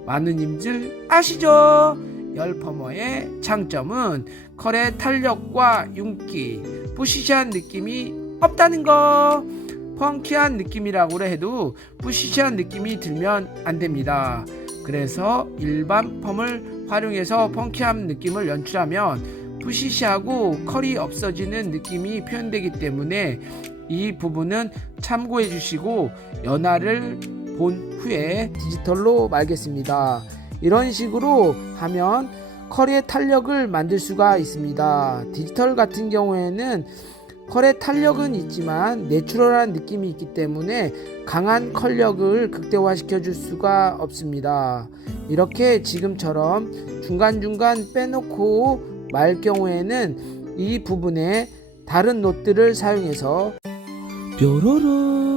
많은 님들 아시죠? 열퍼머의 장점은 컬의 탄력과 윤기, 부시시한 느낌이 없다는 거. 펑키한 느낌이라고 해도 부시시한 느낌이 들면 안 됩니다. 그래서 일반 펌을 활용해서 펑키한 느낌을 연출하면 부시시하고 컬이 없어지는 느낌이 표현되기 때문에 이 부분은 참고해 주시고 연화를 본 후에 디지털로 말겠습니다. 이런 식으로 하면 컬의 탄력을 만들 수가 있습니다. 디지털 같은 경우에는 컬의 탄력은 있지만 내추럴한 느낌이 있기 때문에 강한 컬력을 극대화시켜 줄 수가 없습니다. 이렇게 지금처럼 중간중간 빼놓고 말 경우에는 이 부분에 다른 노트를 사용해서 뾰로로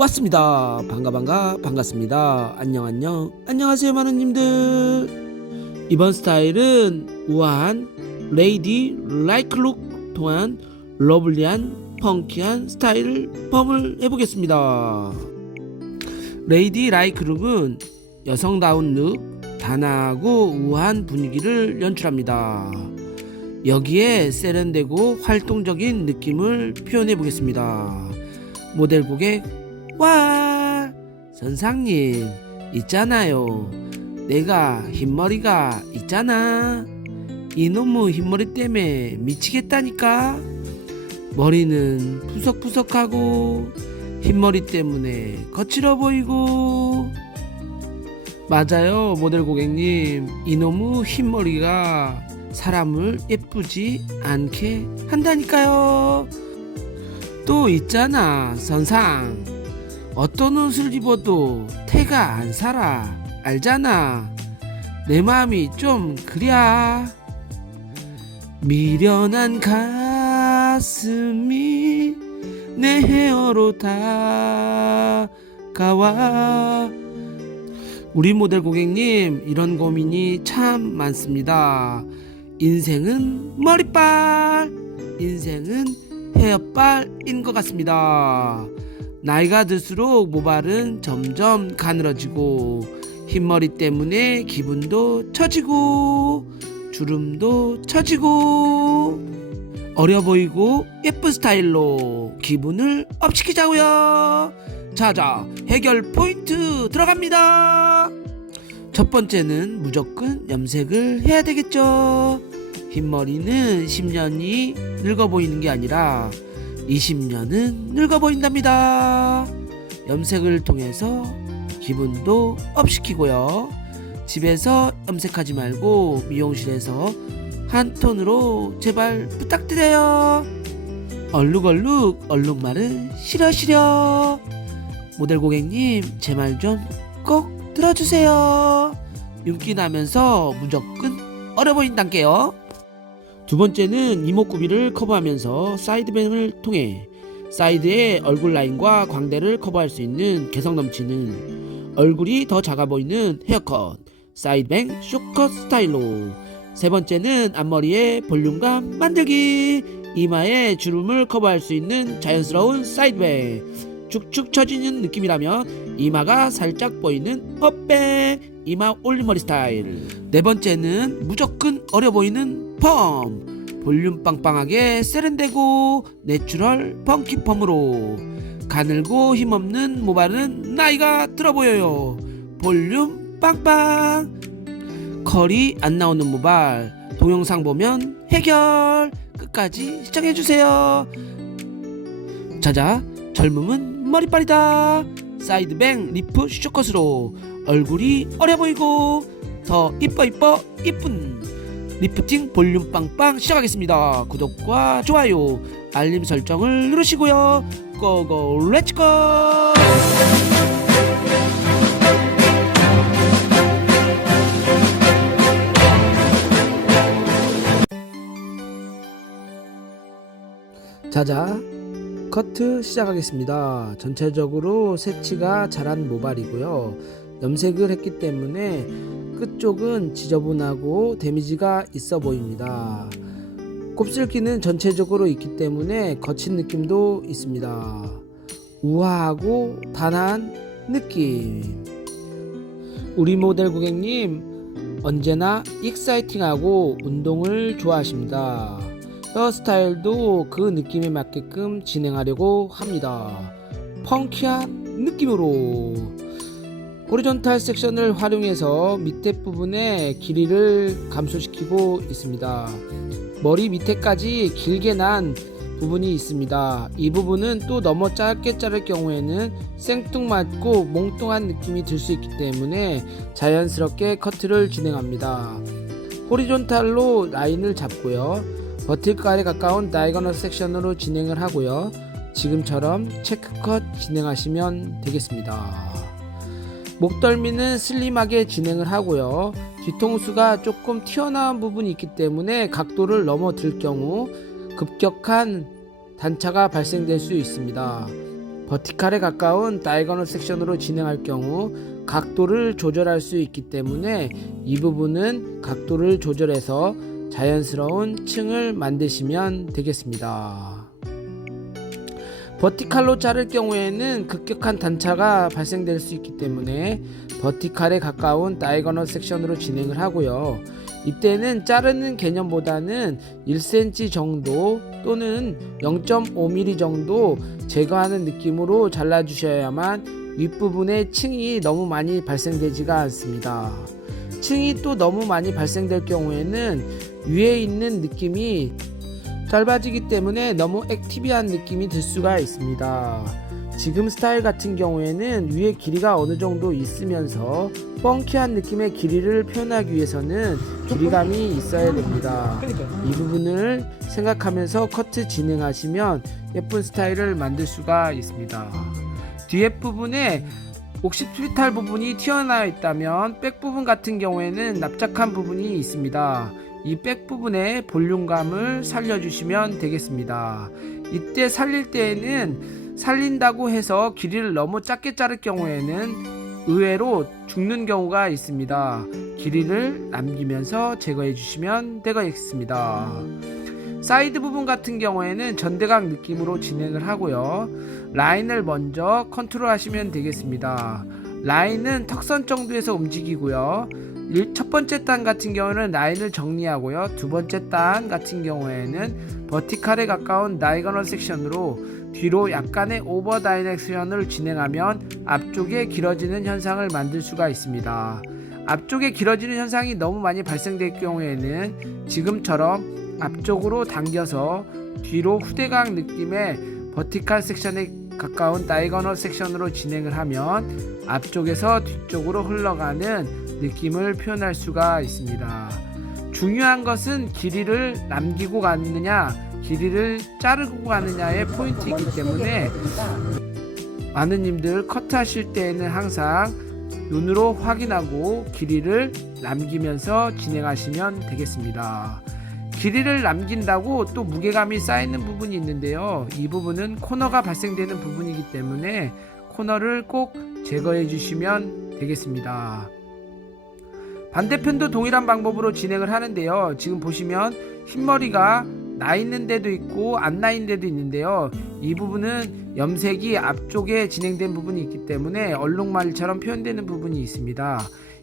왔습니다. 반가 반가 반갑습니다. 안녕 안녕 안녕하세요 마누님들. 이번 스타일은 우아한 레이디 라이클룩 동안 러블리한 펑키한 스타일 펌을 해보겠습니다. 레이디 라이클룩은 여성다운 룩, 단아하고 우아한 분위기를 연출합니다. 여기에 세련되고 활동적인 느낌을 표현해 보겠습니다. 모델 고객 와 선상님 있잖아요. 내가 흰머리가 있잖아. 이놈의 흰머리 때문에 미치겠다니까. 머리는 푸석푸석하고 흰머리 때문에 거칠어 보이고 맞아요 모델 고객님 이놈의 흰머리가 사람을 예쁘지 않게 한다니까요 또 있잖아 선상 어떤 옷을 입어도 태가 안 살아. 알잖아. 내 마음이 좀 그랴. 미련한 가슴이 내 헤어로 다가와. 우리 모델 고객님 이런 고민이 참 많습니다. 인생은 머리빨 인생은 헤어빨인 것 같습니다 나이가 들수록 모발은 점점 가늘어지고 흰머리 때문에 기분도 처지고 주름도 처지고 어려 보이고 예쁜 스타일로 기분을 업시키자고요. 자자 해결 포인트 들어갑니다. 첫 번째는 무조건 염색을 해야 되겠죠. 흰머리는 10년이 늙어 보이는 게 아니라 20년은 늙어 보인답니다. 염색을 통해서 기분도 업시키고요. 집에서 염색하지 말고 미용실에서 한 톤으로 제발 부탁드려요. 얼룩얼룩 얼룩말은 싫어 싫어. 모델 고객님 제 말 좀 꼭 들어주세요. 윤기 나면서 무조건 어려 보인단게요. 두 번째는 이목구비를 커버하면서 사이드뱅을 통해 사이드의 얼굴 라인과 광대를 커버할 수 있는 개성 넘치는 얼굴이 더 작아 보이는 헤어컷 사이드뱅 쇼컷 스타일로. 세 번째는 앞머리의 볼륨감 만들기 이마의 주름을 커버할 수 있는 자연스러운 사이드뱅. 축축 처지는 느낌이라면 이마가 살짝 보이는 헛뱅 이마 올림머리 스타일. 네 번째는 무조건 어려 보이는 펌. 볼륨 빵빵하게 세련되고 내추럴 펑키 펌으로. 가늘고 힘없는 모발은 나이가 들어 보여요. 볼륨 빵빵. 컬이 안 나오는 모발. 동영상 보면 해결. 끝까지 시청해주세요. 자자 젊음은 머리빨이다. 사이드뱅 리프 슈컷으로 얼굴이 어려 보이고 더 이뻐 이뻐 이쁜 리프팅 볼륨 빵빵 시작하겠습니다 구독과 좋아요 알림 설정을 누르시고요 고고 렛츠고 자자 커트 시작하겠습니다. 전체적으로 색치가 잘한 모발이고요. 염색을 했기 때문에 끝쪽은 지저분하고 데미지가 있어 보입니다. 곱슬기는 전체적으로 있기 때문에 거친 느낌도 있습니다. 우아하고 단아한 느낌. 우리 모델 고객님 언제나 익사이팅하고 운동을 좋아하십니다. 헤어스타일도 그 느낌에 맞게끔 진행하려고 합니다. 펑키한 느낌으로 호리존탈 섹션을 활용해서 밑에 부분의 길이를 감소시키고 있습니다. 머리 밑에까지 길게 난 부분이 있습니다. 이 부분은 또 너무 짧게 자를 경우에는 생뚱맞고 몽뚱한 느낌이 들 수 있기 때문에 자연스럽게 커트를 진행합니다. 호리존탈로 라인을 잡고요. 버티컬에 가까운 다이거널 섹션으로 진행을 하고요. 지금처럼 체크컷 진행하시면 되겠습니다. 목덜미는 슬림하게 진행을 하고요. 뒤통수가 조금 튀어나온 부분이 있기 때문에 각도를 넘어들 경우 급격한 단차가 발생될 수 있습니다. 버티칼에 가까운 다이거널 섹션으로 진행할 경우 각도를 조절할 수 있기 때문에 이 부분은 각도를 조절해서 자연스러운 층을 만드시면 되겠습니다. 버티칼로 자를 경우에는 급격한 단차가 발생될 수 있기 때문에 버티칼에 가까운 다이거널 섹션으로 진행을 하고요. 이때는 자르는 개념보다는 1cm 정도 또는 0.5mm 정도 제거하는 느낌으로 잘라주셔야만 윗부분에 층이 너무 많이 발생되지가 않습니다. 층이 또 너무 많이 발생될 경우에는 위에 있는 느낌이 짧아지기 때문에 너무 액티비한 느낌이 들 수가 있습니다. 지금 스타일 같은 경우에는 위에 길이가 어느 정도 있으면서 펑키한 느낌의 길이를 표현하기 위해서는 길이감이 있어야 됩니다. 이 부분을 생각하면서 커트 진행하시면 예쁜 스타일을 만들 수가 있습니다. 뒤에 부분에 옥시트리탈 부분이 튀어나와 있다면 백 부분 같은 경우에는 납작한 부분이 있습니다. 이 백 부분의 볼륨감을 살려주시면 되겠습니다. 이때 살릴 때에는 살린다고 해서 길이를 너무 작게 자를 경우에는 의외로 죽는 경우가 있습니다. 길이를 남기면서 제거해 주시면 되겠습니다. 사이드 부분 같은 경우에는 전대각 느낌으로 진행을 하고요. 라인을 먼저 컨트롤 하시면 되겠습니다. 라인은 턱선 정도에서 움직이고요. 일- 첫 번째 단 같은 경우는 라인을 정리하고요. 두 번째 단 같은 경우에는 버티칼에 가까운 다이거널 섹션으로 뒤로 약간의 오버 다이렉션을 진행하면 앞쪽에 길어지는 현상을 만들 수가 있습니다. 앞쪽에 길어지는 현상이 너무 많이 발생될 경우에는 지금처럼 앞쪽으로 당겨서 뒤로 후대각 느낌의 버티칼 섹션에 가까운 다이거널 섹션으로 진행을 하면 앞쪽에서 뒤쪽으로 흘러가는 느낌을 표현할 수가 있습니다. 중요한 것은 길이를 남기고 가느냐, 길이를 자르고 가느냐의 포인트이기 때문에 많은 님들 커트하실 때에는 항상 눈으로 확인하고 길이를 남기면서 진행하시면 되겠습니다. 길이를 남긴다고 또 무게감이 쌓이는 부분이 있는데요. 이 부분은 코너가 발생되는 부분이기 때문에 코너를 꼭 제거해 주시면 되겠습니다. 반대편도 동일한 방법으로 진행을 하는데요. 지금 보시면 흰머리가 나 있는 데도 있고 안 나 있는 데도 있는데요. 이 부분은 염색이 앞쪽에 진행된 부분이 있기 때문에 얼룩말처럼 표현되는 부분이 있습니다.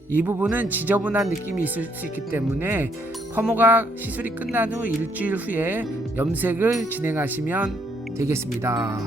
이 부분은 지저분한 느낌이 있을 수 있기 때문에 퍼머가 시술이 끝난 후 일주일 후에 염색을 진행하시면 되겠습니다.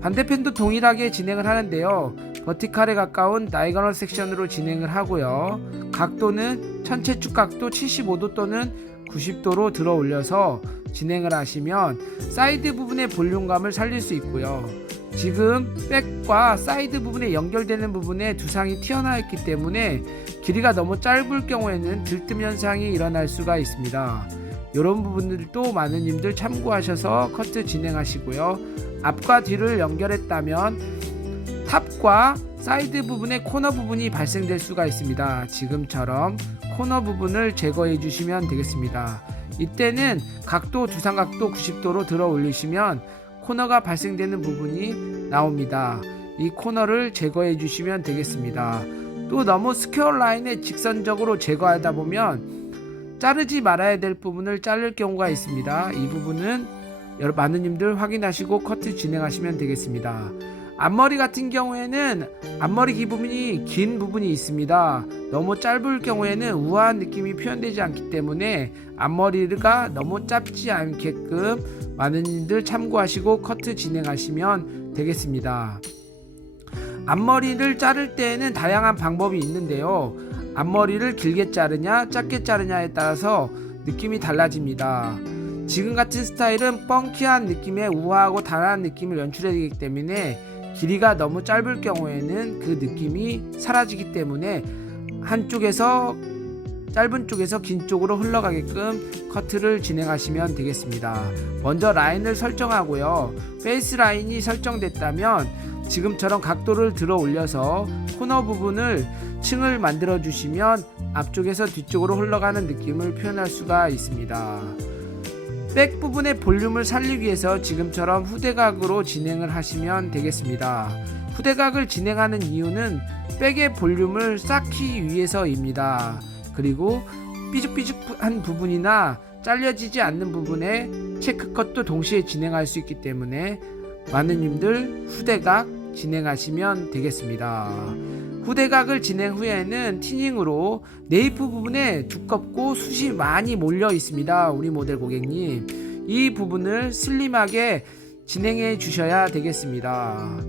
반대편도 동일하게 진행을 하는데요. 버티칼에 가까운 다이거널 섹션으로 진행을 하고요. 각도는 천체 축 각도 75도 또는 90도로 들어 올려서 진행을 하시면 사이드 부분의 볼륨감을 살릴 수 있고요. 지금 백과 사이드 부분에 연결되는 부분에 두상이 튀어나와 있기 때문에 길이가 너무 짧을 경우에는 들뜸 현상이 일어날 수가 있습니다. 이런 부분들도 많은 님들 참고하셔서 커트 진행하시고요. 앞과 뒤를 연결했다면 탑과 사이드 부분의 코너 부분이 발생될 수가 있습니다. 지금처럼 코너 부분을 제거해 주시면 되겠습니다. 이때는 각도 두상각도 90도로 들어 올리시면 코너가 발생되는 부분이 나옵니다. 이 코너를 제거해 주시면 되겠습니다. 또 너무 스퀘어 라인에 직선적으로 제거하다 보면 자르지 말아야 될 부분을 자를 경우가 있습니다. 이 부분은 여러 많은 님들 확인하시고 커트 진행하시면 되겠습니다. 앞머리 같은 경우에는 앞머리 기부분이 긴 부분이 있습니다. 너무 짧을 경우에는 우아한 느낌이 표현되지 않기 때문에 앞머리가 너무 짧지 않게끔 많은 분들 참고하시고 커트 진행하시면 되겠습니다. 앞머리를 자를 때에는 다양한 방법이 있는데요. 앞머리를 길게 자르냐, 짧게 자르냐에 따라서 느낌이 달라집니다. 지금 같은 스타일은 펑키한 느낌의 우아하고 단아한 느낌을 연출해야 되기 때문에 길이가 너무 짧을 경우에는 그 느낌이 사라지기 때문에 한쪽에서 짧은 쪽에서 긴 쪽으로 흘러가게끔 커트를 진행하시면 되겠습니다. 먼저 라인을 설정하고요. 페이스 라인이 설정됐다면 지금처럼 각도를 들어 올려서 코너 부분을 층을 만들어 주시면 앞쪽에서 뒤쪽으로 흘러가는 느낌을 표현할 수가 있습니다. 백 부분의 볼륨을 살리기 위해서 지금처럼 후대각으로 진행을 하시면 되겠습니다. 후대각을 진행하는 이유는 백의 볼륨을 쌓기 위해서입니다. 그리고 삐죽삐죽한 부분이나 잘려지지 않는 부분에 체크컷도 동시에 진행할 수 있기 때문에 많은 님들 후대각 진행하시면 되겠습니다. 후대각을 진행 후에는 티닝으로 네이프 부분에 두껍고 숱이 많이 몰려 있습니다. 우리 모델 고객님. 이 부분을 슬림하게 진행해 주셔야 되겠습니다.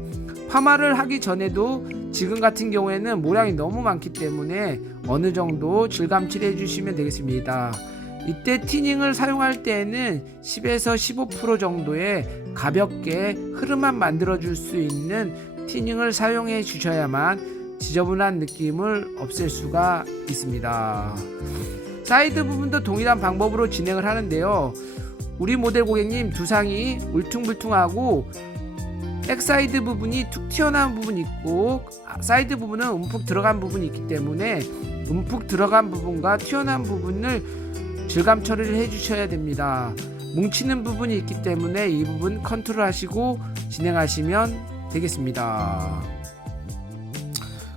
파마를 하기 전에도 지금 같은 경우에는 모양이 너무 많기 때문에 어느 정도 질감칠 해 주시면 되겠습니다. 이때 티닝을 사용할 때에는 10에서 15% 정도의 가볍게 흐름만 만들어 줄 수 있는 티닝을 사용해 주셔야만 지저분한 느낌을 없앨 수가 있습니다. 사이드 부분도 동일한 방법으로 진행을 하는데요. 우리 모델 고객님 두상이 울퉁불퉁하고 백사이드 부분이 툭 튀어나온 부분이 있고 사이드 부분은 움푹 들어간 부분이 있기 때문에 움푹 들어간 부분과 튀어나온 부분을 질감 처리를 해주셔야 됩니다. 뭉치는 부분이 있기 때문에 이 부분 컨트롤 하시고 진행하시면 되겠습니다.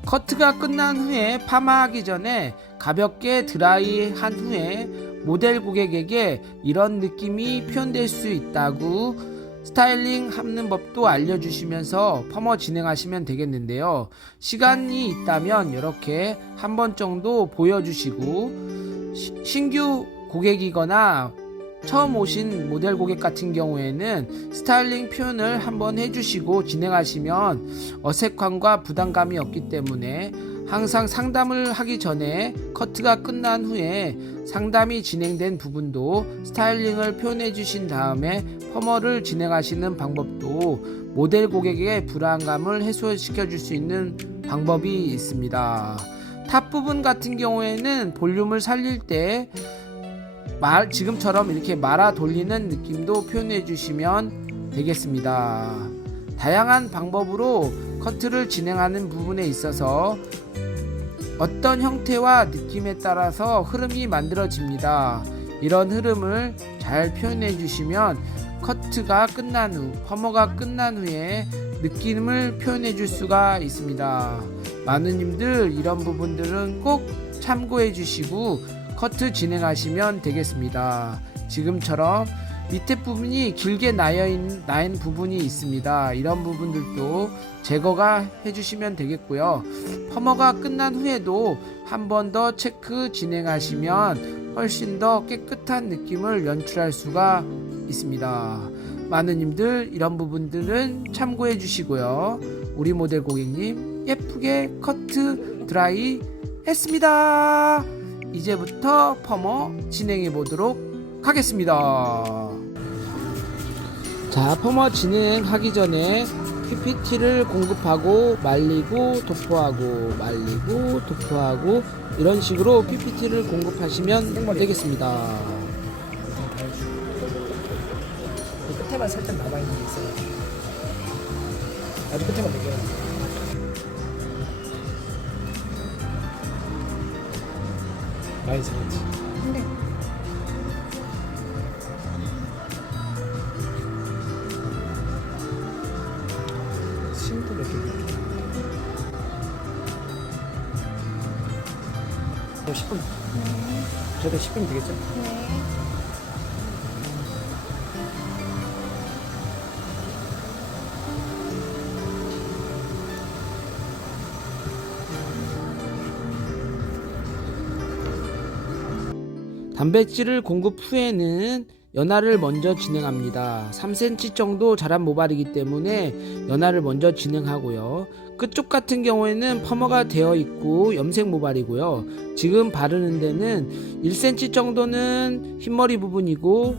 커트가 끝난 후에 파마하기 전에 가볍게 드라이 한 후에 모델 고객에게 이런 느낌이 표현될 수 있다고 스타일링 하는 법도 알려주시면서 펌어 진행하시면 되겠는데요. 시간이 있다면 이렇게 한 번 정도 보여주시고 시- 신규 고객이거나 처음 오신 모델 고객 같은 경우에는 스타일링 표현을 한번 해주시고 진행하시면 어색함과 부담감이 없기 때문에 항상 상담을 하기 전에 커트가 끝난 후에 상담이 진행된 부분도 스타일링을 표현해 주신 다음에 펌어를 진행하시는 방법도 모델 고객의 불안감을 해소시켜 줄 수 있는 방법이 있습니다. 탑 부분 같은 경우에는 볼륨을 살릴 때 말, 지금처럼 이렇게 말아 돌리는 느낌도 표현해 주시면 되겠습니다. 다양한 방법으로 커트를 진행하는 부분에 있어서 어떤 형태와 느낌에 따라서 흐름이 만들어집니다. 이런 흐름을 잘 표현해 주시면 커트가 끝난 후, 퍼머가 끝난 후에 느낌을 표현해 줄 수가 있습니다. 많은 님들 이런 부분들은 꼭 참고해 주시고 커트 진행하시면 되겠습니다. 지금처럼 밑에 부분이 길게 나인 부분이 있습니다. 이런 부분들도 제거가 해주시면 되겠고요. 펌어가 끝난 후에도 한 번 더 체크 진행하시면 훨씬 더 깨끗한 느낌을 연출할 수가 있습니다. 많은 님들 이런 부분들은 참고해 주시고요. 우리 모델 고객님 예쁘게 커트 드라이 했습니다. 이제부터 펌어 진행해 보도록 하겠습니다. 자, 펌어 진행하기 전에 PPT를 공급하고 말리고 도포하고 말리고 도포하고 이런 식으로 PPT를 공급하시면 되겠습니다. 끝에만 살짝 남아 있는 게 있어요. 아주 끝에만 내겨 많이. 심도 몇 개. 어, 10분. 저도 10분 되겠죠? 네. 단백질을 공급 후에는 연화를 먼저 진행합니다. 3cm 정도 자란 모발이기 때문에 연화를 먼저 진행하고요. 끝쪽 같은 경우에는 펌어가 되어 있고 염색 모발이고요. 지금 바르는 데는 1cm 정도는 흰머리 부분이고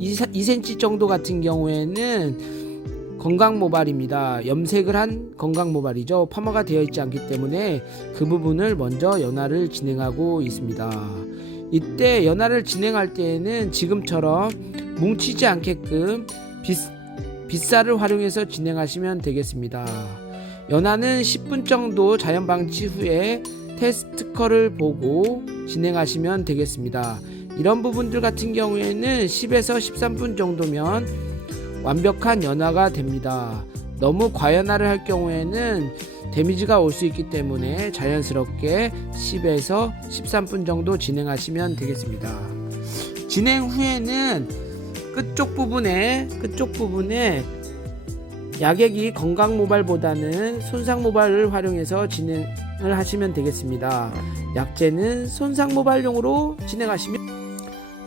2cm 정도 같은 경우에는 건강 모발입니다. 염색을 한 건강 모발이죠. 펌어가 되어 있지 않기 때문에 그 부분을 먼저 연화를 진행하고 있습니다. 이때 연화를 진행할 때에는 지금처럼 뭉치지 않게끔 빗, 빗살을 활용해서 진행하시면 되겠습니다. 연화는 10분 정도 자연 방치 후에 테스트 컬을 보고 진행하시면 되겠습니다. 이런 부분들 같은 경우에는 10에서 13분 정도면 완벽한 연화가 됩니다. 너무 과연화를 할 경우에는 데미지가 올 수 있기 때문에 자연스럽게 10에서 13분 정도 진행하시면 되겠습니다. 진행 후에는 끝쪽 부분에 끝쪽 부분에 약액이 건강 모발보다는 손상 모발을 활용해서 진행을 하시면 되겠습니다. 약제는 손상 모발용으로 진행하시면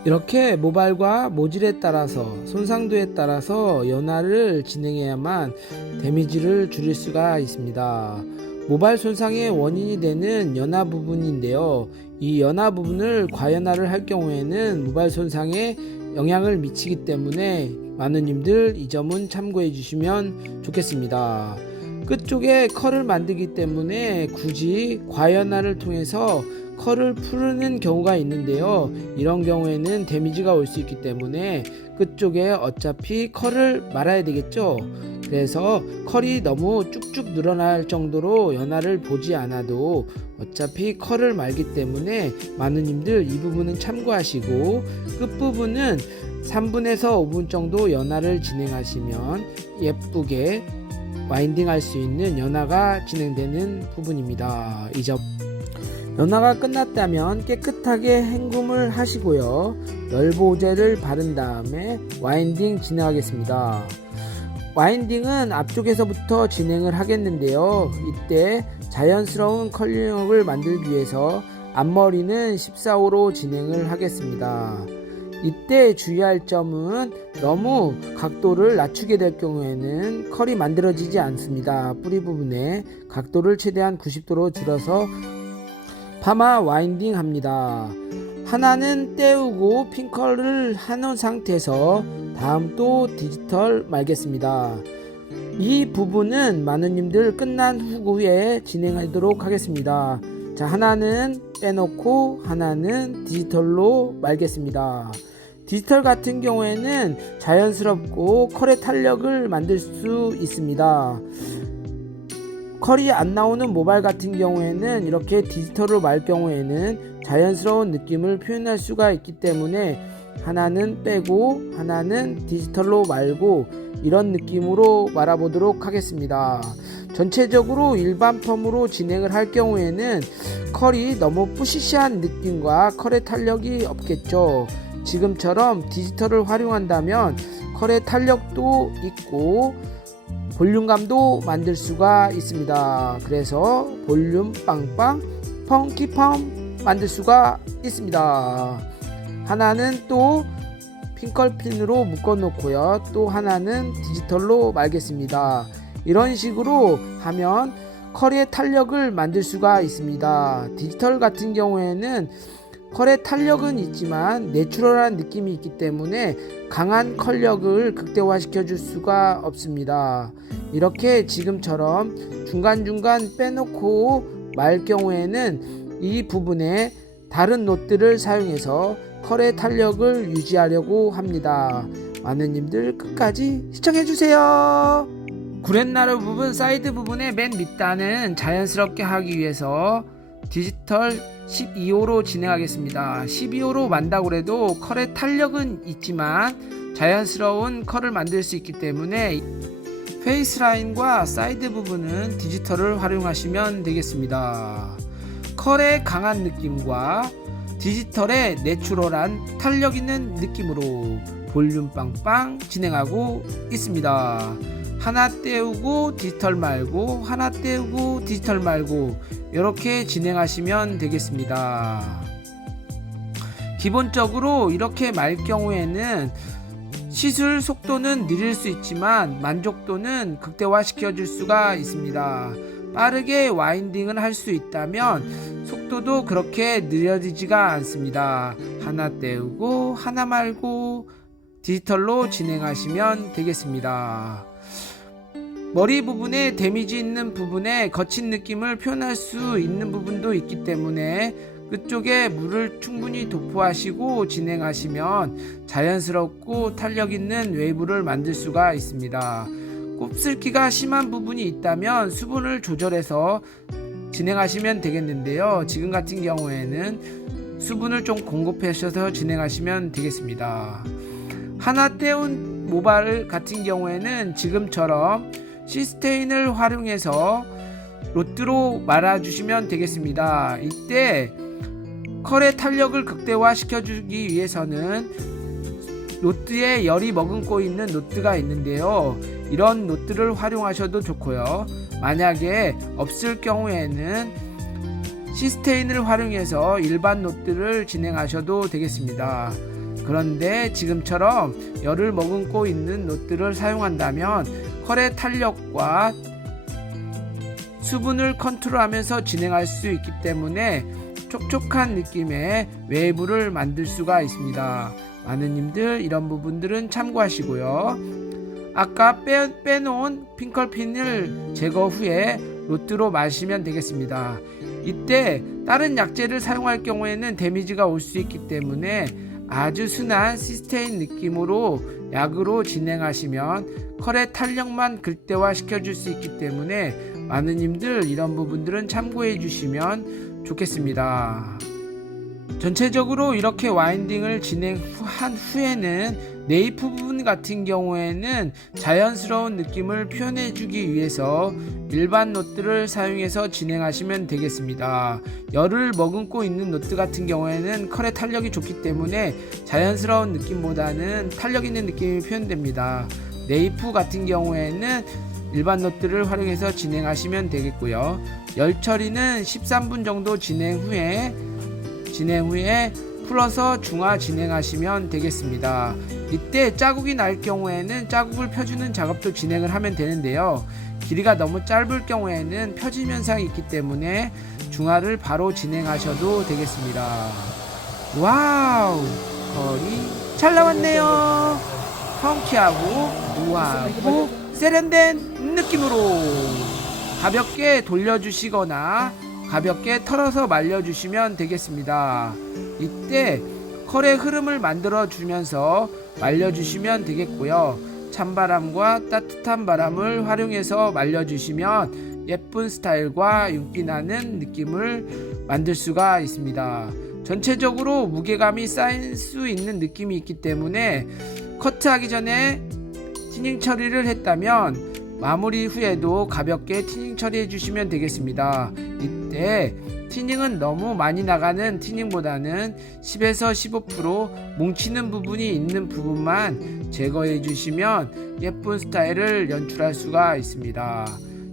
이렇게 모발과 모질에 따라서 손상도에 따라서 연화를 진행해야만 데미지를 줄일 수가 있습니다. 모발 손상의 원인이 되는 연화 부분인데요. 이 연화 부분을 과연화를 할 경우에는 모발 손상에 영향을 미치기 때문에 많은 님들 이 점은 참고해 주시면 좋겠습니다. 끝쪽에 컬을 만들기 때문에 굳이 과연화를 통해서 컬을 푸르는 경우가 있는데요. 이런 경우에는 데미지가 올 수 있기 때문에 끝쪽에 어차피 컬을 말아야 되겠죠. 그래서 컬이 너무 쭉쭉 늘어날 정도로 연화를 보지 않아도 어차피 컬을 말기 때문에 많은 님들 이 부분은 참고하시고 끝부분은 3분에서 5분 정도 연화를 진행하시면 예쁘게 와인딩 할 수 있는 연화가 진행되는 부분입니다. 이 점. 연화가 끝났다면 깨끗하게 헹굼을 하시고요. 열보제를 바른 다음에 와인딩 진행하겠습니다. 와인딩은 앞쪽에서부터 진행을 하겠는데요. 이때 자연스러운 컬링을 만들기 위해서 앞머리는 14호로 진행을 하겠습니다. 이때 주의할 점은 너무 각도를 낮추게 될 경우에는 컬이 만들어지지 않습니다. 뿌리 부분에 각도를 최대한 90도로 줄여서 파마 와인딩 합니다. 하나는 떼우고 핑컬을 해놓은 상태에서 다음 또 디지털 말겠습니다. 이 부분은 많은님들 끝난 후에 진행하도록 하겠습니다. 자, 하나는 빼놓고 하나는 디지털로 말겠습니다. 디지털 같은 경우에는 자연스럽고 컬의 탄력을 만들 수 있습니다. 컬이 안 나오는 모발 같은 경우에는 이렇게 디지털로 말 경우에는 자연스러운 느낌을 표현할 수가 있기 때문에 하나는 빼고 하나는 디지털로 말고 이런 느낌으로 말아보도록 하겠습니다. 전체적으로 일반 펌으로 진행을 할 경우에는 컬이 너무 뿌시시한 느낌과 컬의 탄력이 없겠죠. 지금처럼 디지털을 활용한다면 컬의 탄력도 있고 볼륨감도 만들 수가 있습니다. 그래서 볼륨 빵빵 펑키 펌 만들 수가 있습니다. 하나는 또 핑컬핀으로 묶어 놓고요. 또 하나는 디지털로 말겠습니다. 이런 식으로 하면 컬의 탄력을 만들 수가 있습니다. 디지털 같은 경우에는 컬의 탄력은 있지만 내추럴한 느낌이 있기 때문에 강한 컬력을 극대화시켜 줄 수가 없습니다. 이렇게 지금처럼 중간중간 빼놓고 말 경우에는 이 부분에 다른 롯들을 사용해서 컬의 탄력을 유지하려고 합니다. 많은 님들 끝까지 시청해주세요. 구렛나루 부분 사이드 부분의 맨 밑단은 자연스럽게 하기 위해서 디지털 12호로 진행하겠습니다. 12호로 만다고 해도 컬의 탄력은 있지만 자연스러운 컬을 만들 수 있기 때문에 페이스 라인과 사이드 부분은 디지털을 활용하시면 되겠습니다. 컬의 강한 느낌과 디지털의 내추럴한 탄력 있는 느낌으로 볼륨 빵빵 진행하고 있습니다. 하나 떼우고 디지털 말고 하나 떼우고 디지털 말고 이렇게 진행하시면 되겠습니다. 기본적으로 이렇게 말 경우에는 시술 속도는 느릴 수 있지만 만족도는 극대화시켜 줄 수가 있습니다. 빠르게 와인딩을 할 수 있다면 속도도 그렇게 느려지지가 않습니다. 하나 떼우고 하나 말고 디지털로 진행하시면 되겠습니다. 머리 부분에 데미지 있는 부분에 거친 느낌을 표현할 수 있는 부분도 있기 때문에 그쪽에 물을 충분히 도포하시고 진행하시면 자연스럽고 탄력 있는 웨이브를 만들 수가 있습니다. 곱슬기가 심한 부분이 있다면 수분을 조절해서 진행하시면 되겠는데요. 지금 같은 경우에는 수분을 좀 공급하셔서 진행하시면 되겠습니다. 하나 떼운 모발 같은 경우에는 지금처럼 시스테인을 활용해서 로트로 말아주시면 되겠습니다. 이때 컬의 탄력을 극대화시켜주기 위해서는 노트에 열이 머금고 있는 노트가 있는데요. 이런 노트를 활용하셔도 좋고요. 만약에 없을 경우에는 시스테인을 활용해서 일반 노트를 진행하셔도 되겠습니다. 그런데 지금처럼 열을 머금고 있는 노트를 사용한다면 컬의 탄력과 수분을 컨트롤하면서 진행할 수 있기 때문에 촉촉한 느낌의 웨이브를 만들 수가 있습니다. 많은 님들 이런 부분들은 참고하시고요. 아까 빼, 빼놓은 핑컬핀을 제거 후에 로트로 마시면 되겠습니다. 이때 다른 약재를 사용할 경우에는 데미지가 올 수 있기 때문에 아주 순한 시스테인 느낌으로 약으로 진행하시면 컬의 탄력만 극대화 시켜 줄 수 있기 때문에 많은 님들 이런 부분들은 참고해 주시면 좋겠습니다. 전체적으로 이렇게 와인딩을 진행한 후에는 네이프 부분 같은 경우에는 자연스러운 느낌을 표현해 주기 위해서 일반 노트를 사용해서 진행하시면 되겠습니다. 열을 머금고 있는 노트 같은 경우에는 컬의 탄력이 좋기 때문에 자연스러운 느낌보다는 탄력 있는 느낌이 표현됩니다. 네이프 같은 경우에는 일반 노트를 활용해서 진행하시면 되겠고요. 열 처리는 13분 정도 진행 후에 진행 후에 풀어서 중화 진행하시면 되겠습니다. 이때 자국이 날 경우에는 자국을 펴주는 작업도 진행을 하면 되는데요. 길이가 너무 짧을 경우에는 펴짐 현상이 있기 때문에 중화를 바로 진행하셔도 되겠습니다. 와우! 컬이 잘 나왔네요. 펑키하고 우아하고 세련된 느낌으로 가볍게 돌려주시거나 가볍게 털어서 말려주시면 되겠습니다. 이때 컬의 흐름을 만들어 주면서 말려주시면 되겠고요. 찬바람과 따뜻한 바람을 활용해서 말려주시면 예쁜 스타일과 윤기 나는 느낌을 만들 수가 있습니다. 전체적으로 무게감이 쌓일 수 있는 느낌이 있기 때문에 커트하기 전에 티닝 처리를 했다면 마무리 후에도 가볍게 티닝 처리해 주시면 되겠습니다. 이때 티닝은 너무 많이 나가는 티닝보다는 10에서 15% 뭉치는 부분이 있는 부분만 제거해 주시면 예쁜 스타일을 연출할 수가 있습니다.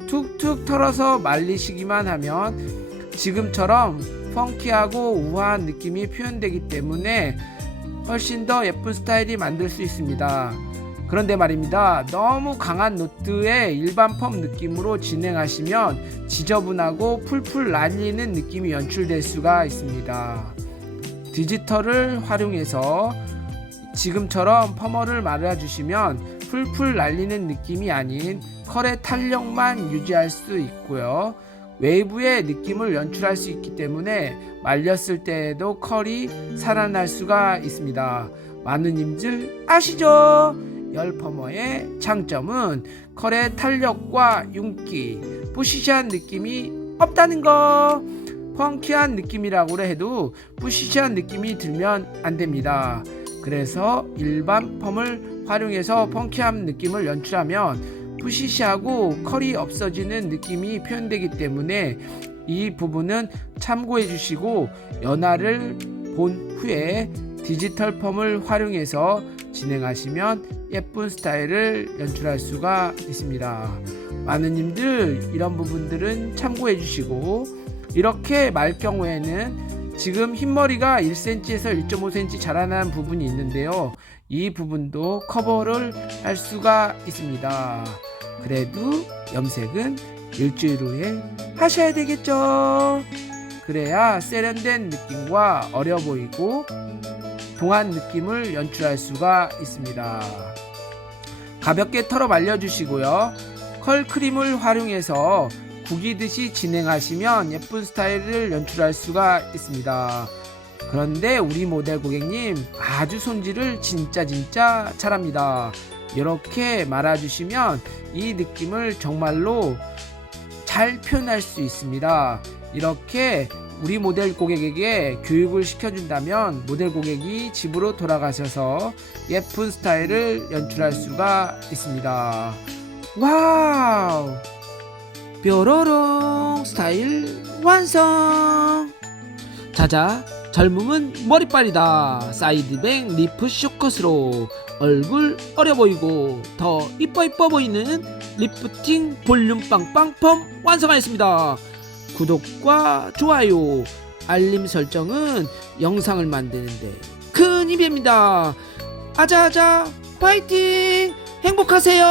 툭툭 털어서 말리시기만 하면 지금처럼 펑키하고 우아한 느낌이 표현되기 때문에 훨씬 더 예쁜 스타일이 만들 수 있습니다. 그런데 말입니다. 너무 강한 노트의 일반 펌 느낌으로 진행하시면 지저분하고 풀풀 날리는 느낌이 연출될 수가 있습니다. 디지털을 활용해서 지금처럼 펌어를 말아주시면 풀풀 날리는 느낌이 아닌 컬의 탄력만 유지할 수 있고요. 웨이브의 느낌을 연출할 수 있기 때문에 말렸을 때에도 컬이 살아날 수가 있습니다. 많은 님들 아시죠? 열퍼머의 장점은 컬의 탄력과 윤기, 부시시한 느낌이 없다는 거. 펑키한 느낌이라고 해도 부시시한 느낌이 들면 안 됩니다. 그래서 일반 펌을 활용해서 펑키한 느낌을 연출하면 부시시하고 컬이 없어지는 느낌이 표현되기 때문에 이 부분은 참고해 주시고 연화를 본 후에 디지털 펌을 활용해서 진행하시면 예쁜 스타일을 연출할 수가 있습니다. 많은 님들 이런 부분들은 참고해 주시고 이렇게 말 경우에는 지금 흰머리가 1cm에서 1.5cm 자라난 부분이 있는데요. 이 부분도 커버를 할 수가 있습니다. 그래도 염색은 일주일 후에 하셔야 되겠죠. 그래야 세련된 느낌과 어려 보이고 동안 느낌을 연출할 수가 있습니다. 가볍게 털어 말려주시고요. 컬 크림을 활용해서 구기듯이 진행하시면 예쁜 스타일을 연출할 수가 있습니다. 그런데 우리 모델 고객님 아주 손질을 진짜 진짜 잘합니다. 이렇게 말아주시면 이 느낌을 정말로 잘 표현할 수 있습니다. 이렇게 우리 모델 고객에게 교육을 시켜준다면 모델 고객이 집으로 돌아가셔서 예쁜 스타일을 연출할 수가 있습니다. 와우! 뾰로롱 스타일 완성! 자자, 젊음은 머리빨이다. 사이드뱅 리프 쇼컷으로 얼굴 어려 보이고 더 이뻐 이뻐 보이는 리프팅 볼륨 빵빵 펌 완성하였습니다. 구독과 좋아요, 알림 설정은 영상을 만드는데 큰 힘입니다. 아자아자 파이팅! 행복하세요.